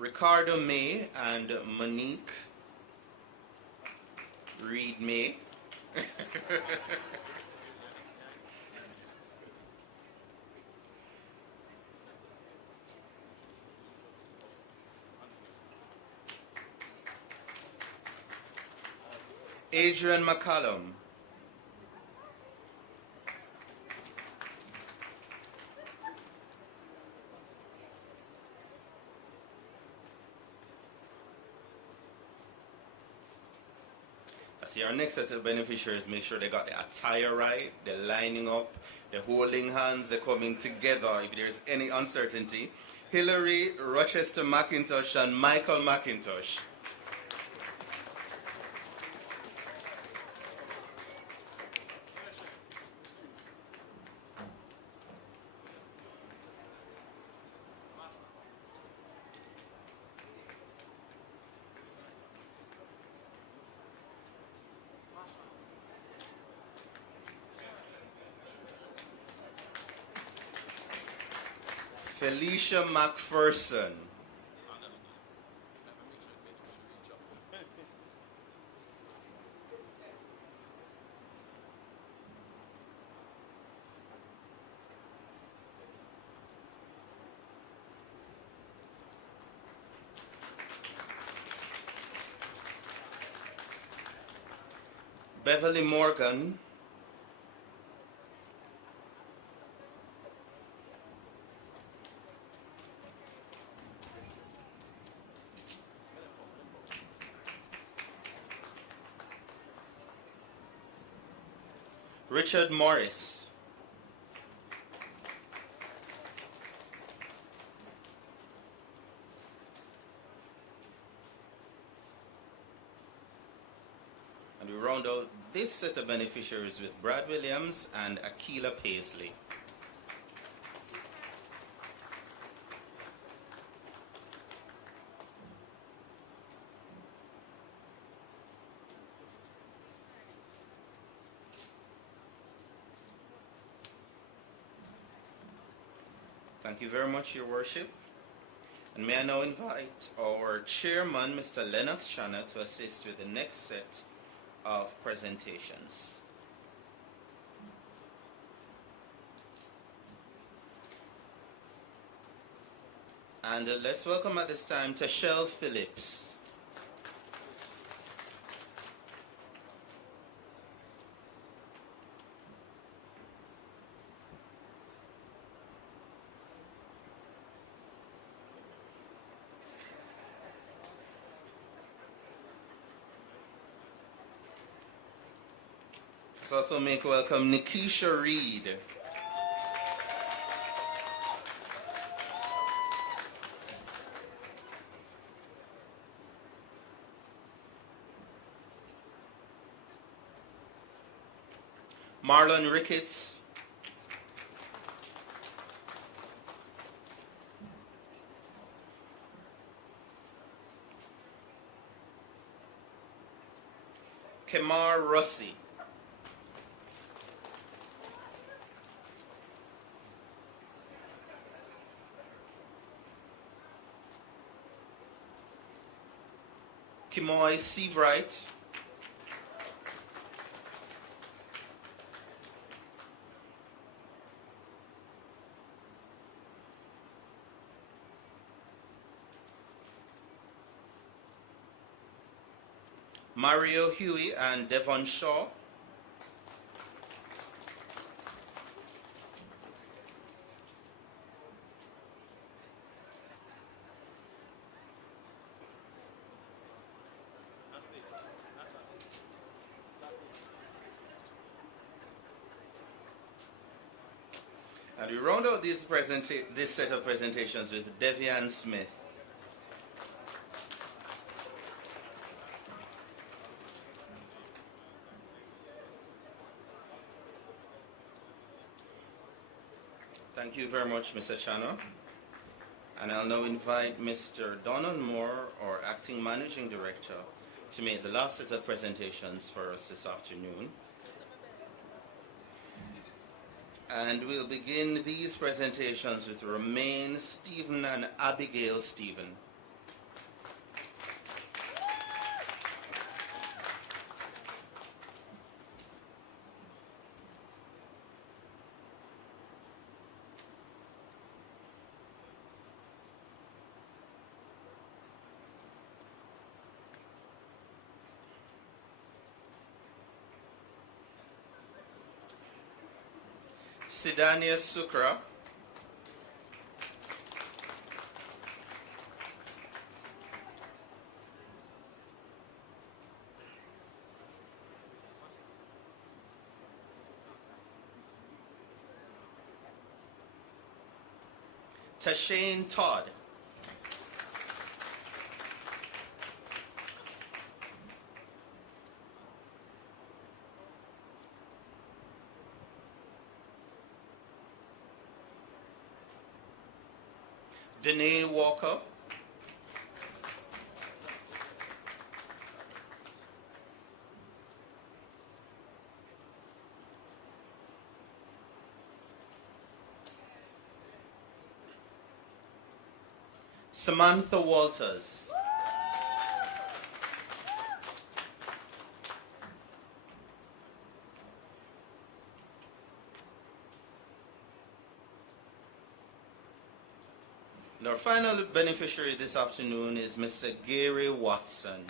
Ricardo May and Monique Reed May. Adrian McCallum. See, our next set of beneficiaries, make sure they got the attire right, they're lining up, they're holding hands, they're coming together if there's any uncertainty. Hillary Rochester McIntosh and Michael McIntosh. Felicia McPherson. Beverly Morgan. Richard Morris. And we round out this set of beneficiaries with Brad Williams and Akila Paisley. Thank you very much, Your Worship. And may I now invite our chairman, Mr. Lennox Channer, to assist with the next set of presentations. And let's welcome at this time Tashelle Phillips. Let's also make welcome Nikisha Reed. Marlon Ricketts. Kemar Rossi. Kimoy Seavright. Mario Huey and Devon Shaw. And we round out this set of presentations with Devian Smith. Thank you very much, Mr. Chano. And I'll now invite Mr. Donald Moore, our Acting Managing Director, to make the last set of presentations for us this afternoon. And we'll begin these presentations with Romaine Stephen and Abigail Stephen. Sidania Sukra. Tashane Todd. Danae Walker. Samantha Walters. And our final beneficiary this afternoon is Mr. Gary Watson.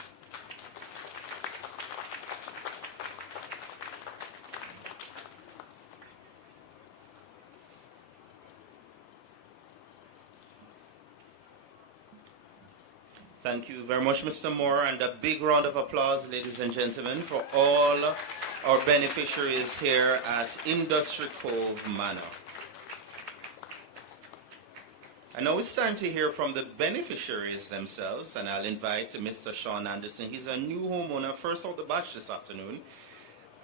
Thank you very much, Mr. Moore, and a big round of applause, ladies and gentlemen, for all our beneficiaries here at Industry Cove Manor. And now it's time to hear from the beneficiaries themselves, and I'll invite Mr. Sean Anderson. He's a new homeowner, first out the batch this afternoon,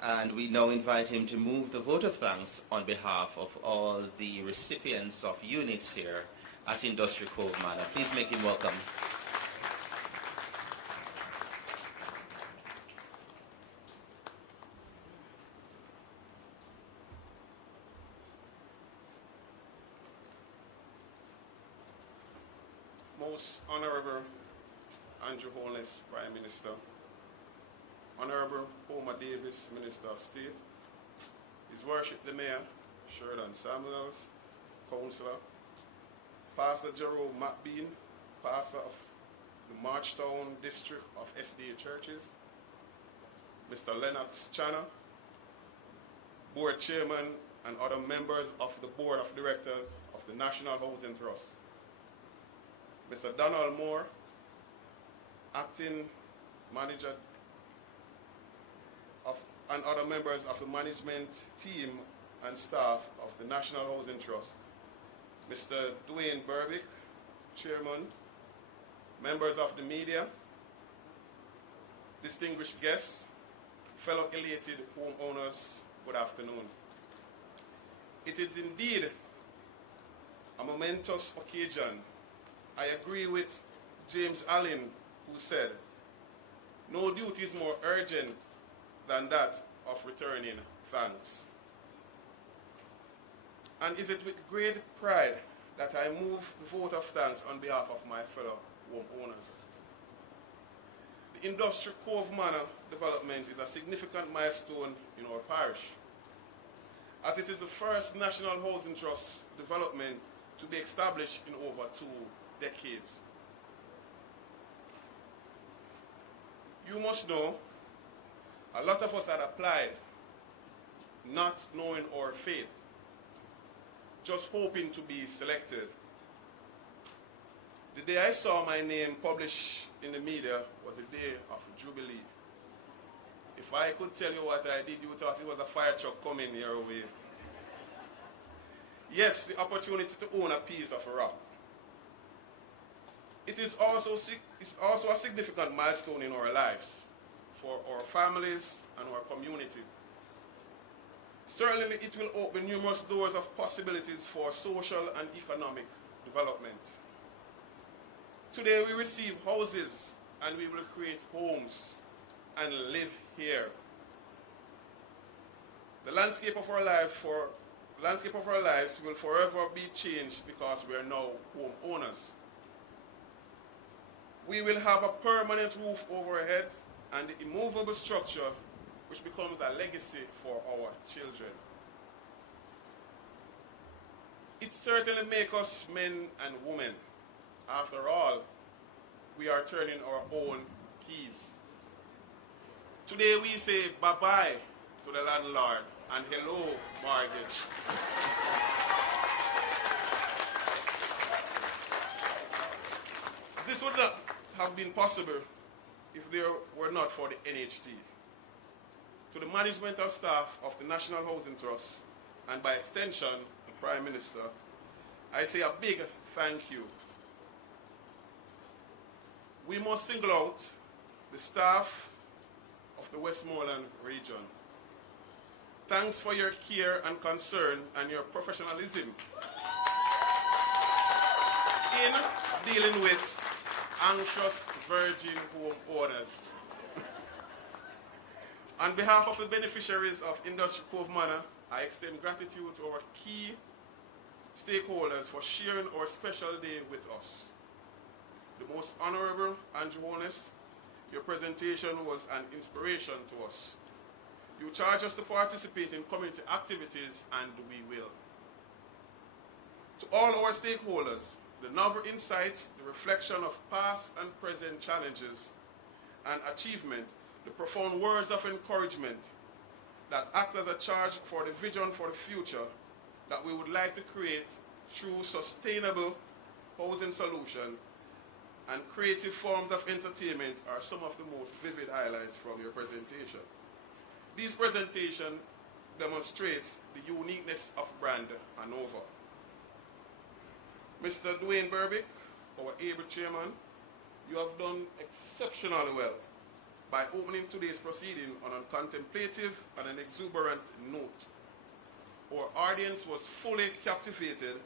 and we now invite him to move the vote of thanks on behalf of all the recipients of units here at Industry Cove Manor. Please make him welcome. Most Honorable Andrew Holness, Prime Minister, Honorable Homer Davis, Minister of State, His Worship the Mayor, Sheridan Samuels, Councillor, Pastor Jerome McBean, Pastor of the Marchtown District of SDA Churches, Mr. Lennox Channer, Board Chairman and other members of the Board of Directors of the National Housing Trust, Mr. Donald Moore, Acting Manager and other members of the management team and staff of the National Housing Trust, Mr. Dwayne Berbick, Chairman, members of the media, distinguished guests, fellow elated homeowners, good afternoon. It is indeed a momentous occasion. I agree with James Allen, who said, no duty is more urgent than that of returning thanks. And is it with great pride that I move the vote of thanks on behalf of my fellow homeowners. The Industry Cove Manor development is a significant milestone in our parish, as it is the first National Housing Trust development to be established in over 2 decades. You must know A lot of us had applied, not knowing our fate, just hoping to be selected. The day I saw my name published in the media was a day of jubilee. If I could tell you what I did, you thought it was a fire truck coming your way. Yes, the opportunity to own a piece of rock. It is also a significant milestone in our lives, for our families and our community. Certainly, it will open numerous doors of possibilities for social and economic development. Today, we receive houses and we will create homes and live here. The landscape of our lives will forever be changed because we are now home owners. We will have a permanent roof over our heads and the immovable structure which becomes a legacy for our children. It certainly makes us men and women. After all, we are turning our own keys. Today we say bye-bye to the landlord and hello, mortgage. This would not have been possible if there were not for the NHT. To the management and staff of the National Housing Trust, and by extension, the Prime Minister, I say a big thank you. We must single out the staff of the Westmoreland region. Thanks for your care and concern and your professionalism in dealing with anxious virgin home owners. On behalf of the beneficiaries of Industry Cove Manor, I extend gratitude to our key stakeholders for sharing our special day with us. The Most Honorable Andrew Holness, your presentation was an inspiration to us. You charge us to participate in community activities, and we will. To all our stakeholders, the novel insights, the reflection of past and present challenges and achievement, the profound words of encouragement that act as a charge for the vision for the future that we would like to create through sustainable housing solution and creative forms of entertainment are some of the most vivid highlights from your presentation. These presentations demonstrate the uniqueness of brand Hanover. Mr. Dwayne Berbick, our able chairman, you have done exceptionally well by opening today's proceeding on a contemplative and an exuberant note. Our audience was fully captivated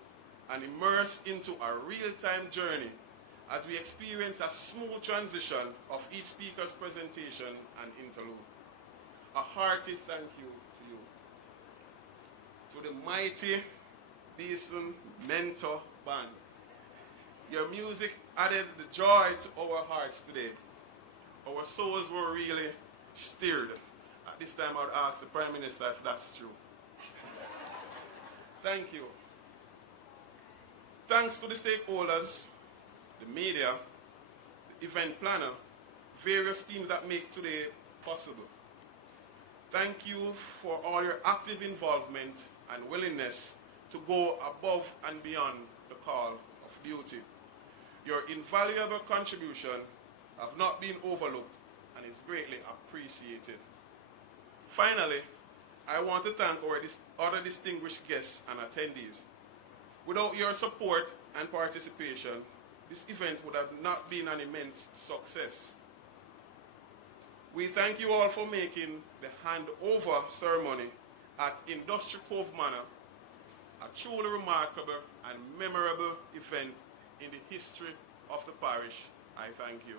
and immersed into a real-time journey as we experience a smooth transition of each speaker's presentation and interlude. A hearty thank you to you. To the mighty Beeson Mentor Band. Your music added the joy to our hearts today. Our souls were really stirred. At this time, I would ask the Prime Minister if that's true. Thank you. Thanks to the stakeholders, the media, the event planner, various teams that make today possible. Thank you for all your active involvement and willingness to go above and beyond the call of duty. Your invaluable contribution have not been overlooked and is greatly appreciated. Finally, I want to thank our other distinguished guests and attendees. Without your support and participation, this event would have not been an immense success. We thank you all for making the handover ceremony at Industry Cove Manor a truly remarkable and memorable event in the history of the parish. I thank you.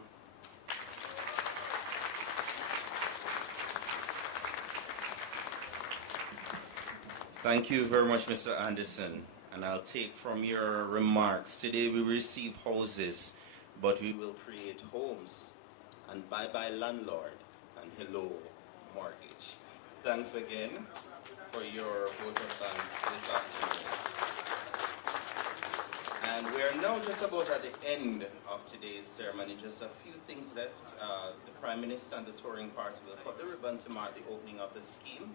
Thank you very much, Mr. Anderson. And I'll take from your remarks. Today we receive houses, but we will create homes. And bye-bye landlord, and hello mortgage. Thanks again for your vote of thanks this afternoon. And we are now just about at the end of today's ceremony. Just a few things left. The Prime Minister and the touring party will cut the ribbon to mark the opening of the scheme.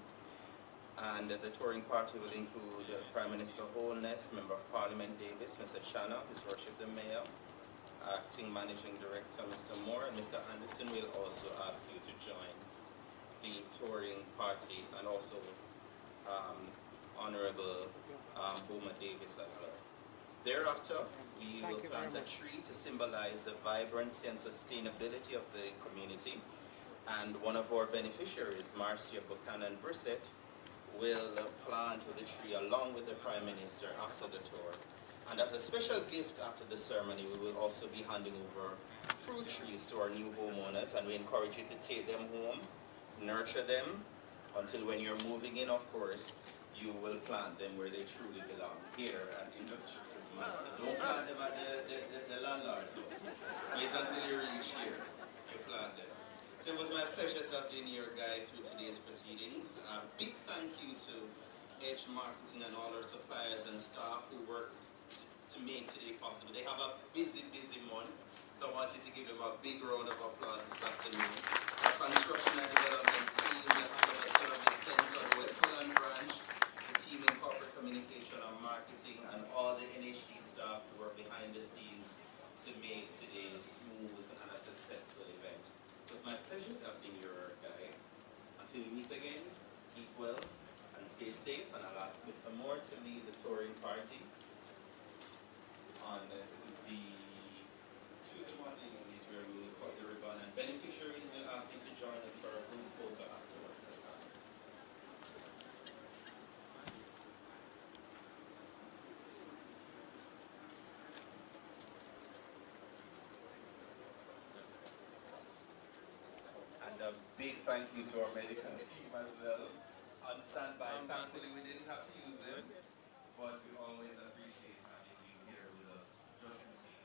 And the touring party will include Prime Minister Holness, Member of Parliament Davis, Mr. Shanna, His Worship the Mayor, Acting Managing Director Mr. Moore, and Mr. Anderson will also ask you to join the touring party, and also Honorable Boma Davis as well. Thereafter, we will plant a tree to symbolize the vibrancy and sustainability of the community, and one of our beneficiaries, Marcia Buchanan Brissett, will plant the tree along with the Prime Minister after the tour. And as a special gift after the ceremony, we will also be handing over fruit trees to our new homeowners, and we encourage you to take them home, nurture them, until when you're moving in, of course, you will plant them where they truly belong, here at the Industry. So don't plant them at the landlord's house. Wait until you reach here to plant them. So it was my pleasure to have been your guide through today's proceedings. Big thank you to Edge Marketing and all our suppliers and staff who worked to make today possible. They have a busy, busy month, so I wanted to give them a big round of applause this afternoon. The construction and development team, the Hanover Service Center, the West Holland branch, the team in corporate communication and marketing, and all the NHD staff who work behind the scenes to make today smooth and a successful event. It was my pleasure to have been your guide. Until we meet again, keep well and stay safe, and I'll ask Mr. Moore to lead the touring party on the Tuesday morning where we will cut the ribbon, and beneficiaries will ask you to join us for a group photo afterwards. And a big thank you to our medical team as well. On standby, thankfully we didn't have to use them, but we always appreciate having you here with us, just in case.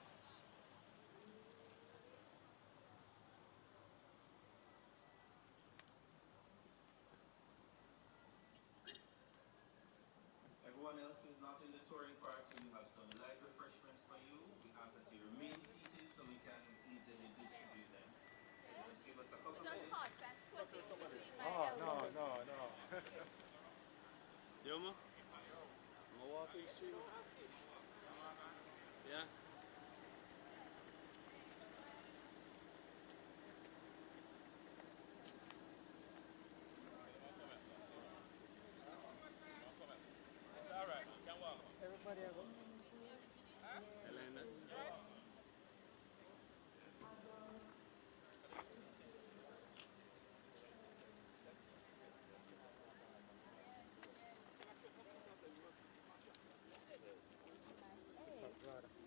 Everyone else who's not in the touring party, we have some light refreshments for you. We ask that you remain seated so we can easily distribute them. So just give us a couple minutes. No. Yo, ma? I'm gonna walk in the street. Yeah? Alright, can walk. Everybody ever? Elena?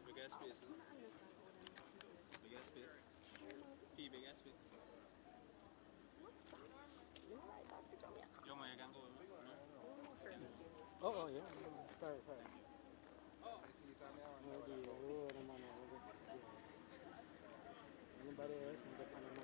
Big ass space, no? Big ass space. P, big ass space. Yo, man, you can go. No? Oh, yeah. Sorry. Anybody else in the Panama?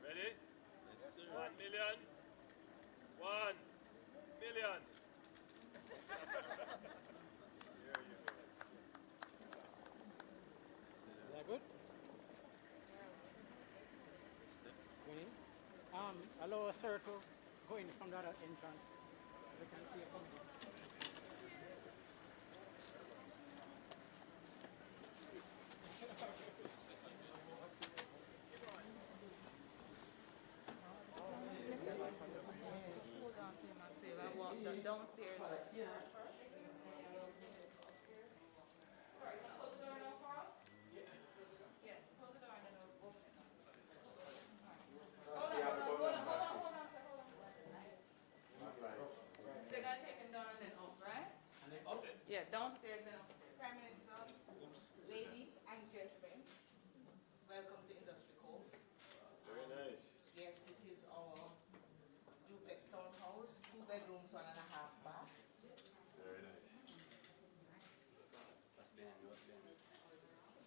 Ready? Yes, sir. 1 million. 1 million. There you go. Is that good? Winning? Allow a sir to go in from the other entrance. We can see it coming.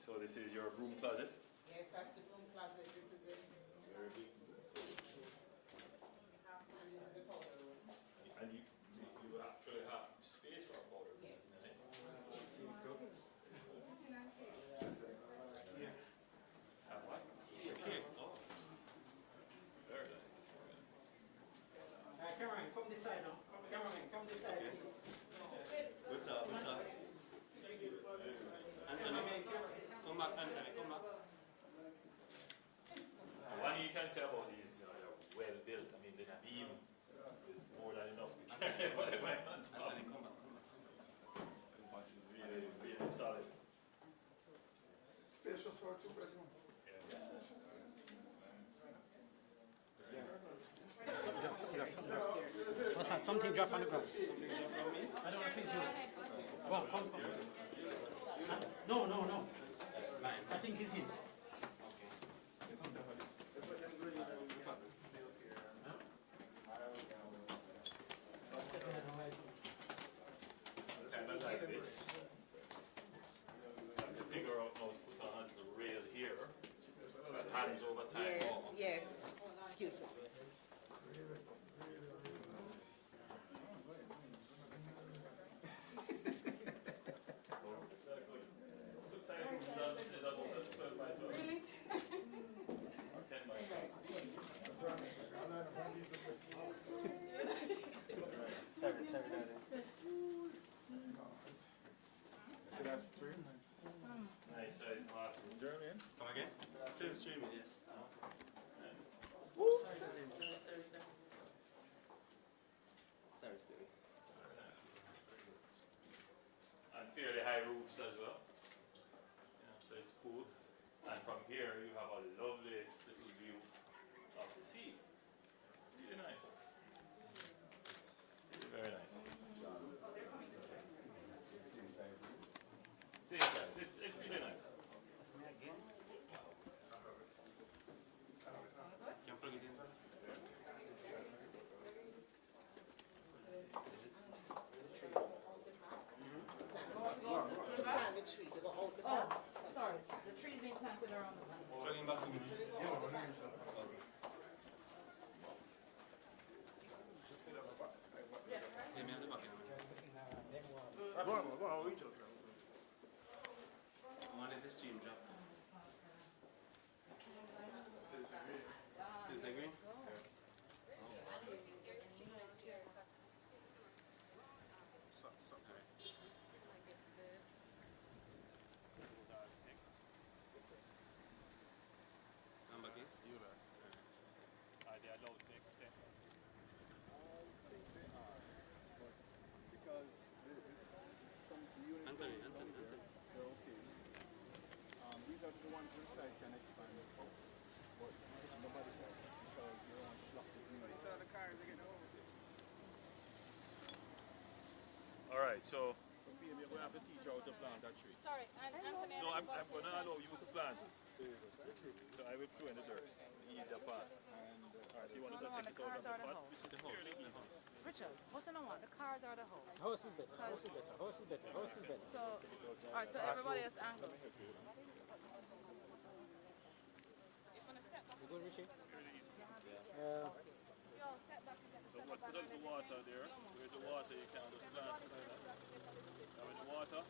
So this is your broom closet? Yes, that's the broom closet. This is it. Very big. And this is the powder room. And you actually have space for a powder room? Yes. Nice. Have what? Oh. Very nice. Cameron, come this side now. Cameron, come this side. Good talk, good talk. Anthony, come back, Anthony, come back. One thing you can say about these, they're well built. I mean, this beam is more than enough to carry whatever I'm on top. Anthony, come back, come back. It's really, really solid. Spacious for a two-bedroom. What's that? Something dropped on the ground. Something here from me? I don't think so. Well, come. No. Mine. I think it's his. Kind of like this. Have to figure out how to put on the rail here. With hands over time. Yes, yes. Excuse me. Really? Or 10 by 12. Sorry, darling. Nice size bathroom. Come again? Still streaming, yes. Sorry. Sorry, Stevie. And fairly high roofs as well. Yeah, so it's cool. And from here you have a lovely little view of the sea. Really nice. Really very nice. Same size. It's really nice. That's me again. Can plug it in? To plant the tree, to go out the back. Sorry, the trees being planted around the back. Plug him back to me. Okay. Let me have the bucket. Go on, reach out. I want the stream drop. Since agree? I'm back in. You there. Are they allowed to extend? I think they are, but because some units Anthony. they're okay. These are the ones inside can expand it out, but nobody else because you don't want to block the view. So these are the cars that get over. All right, so We're going to have to teach how to plant that tree. Sorry, Anthony. no, I'm going to allow you to plant. So I will throw in the dirt, the easier part. All right, so you want to just take it out of the pot? This is fairly easy. Richard, what's the number? The cars or the house? House is better. House is better. So, alright, so everybody is angled. You good, Richie? Yo, step back. So put up the water there. There's the water, you can just plant it like that. Now with the water.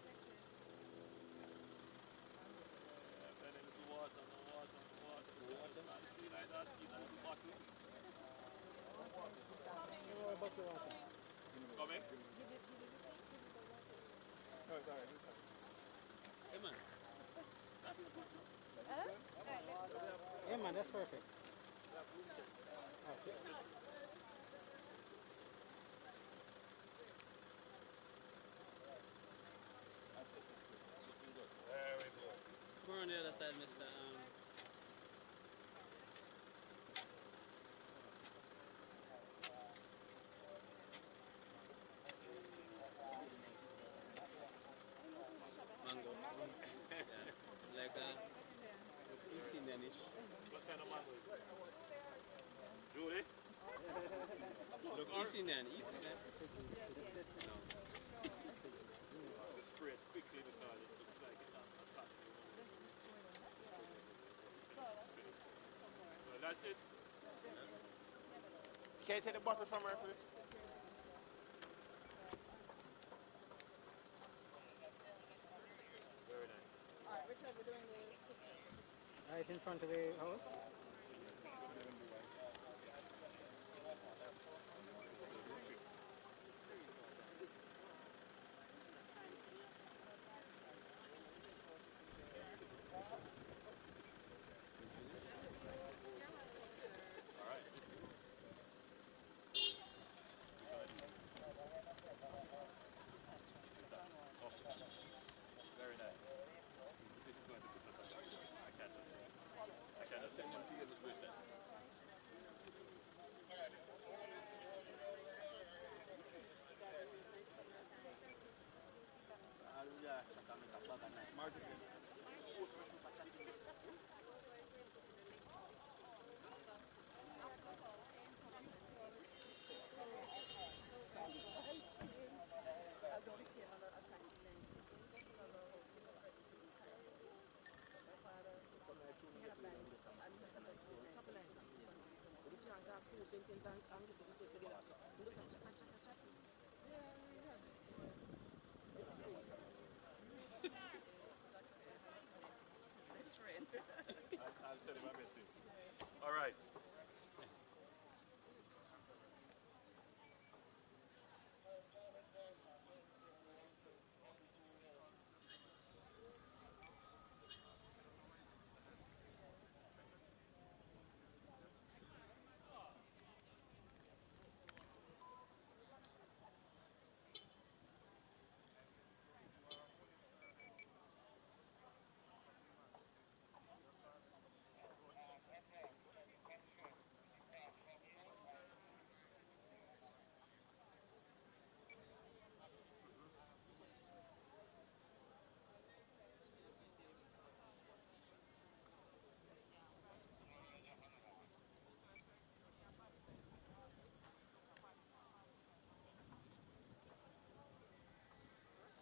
Then into the water. Just not see like that, you know, the bottle. It's coming? Hey man. Yeah, man, that's perfect. Okay. Very good. Come on the other side, Mr. Mango. Yeah. Like East Indianish. What kind of mango is it? Julie? Look, East Indian. No. Just spray it quickly because it looks like it's on top. That's it. Can you take the bottle from her, please? Very nice. Alright, Richard, we're doing the Right in front of the house. All right. Oh, very nice. This is going to be so fantastic. I can't just send them to you this way. I'll tell you what I meant to. All right.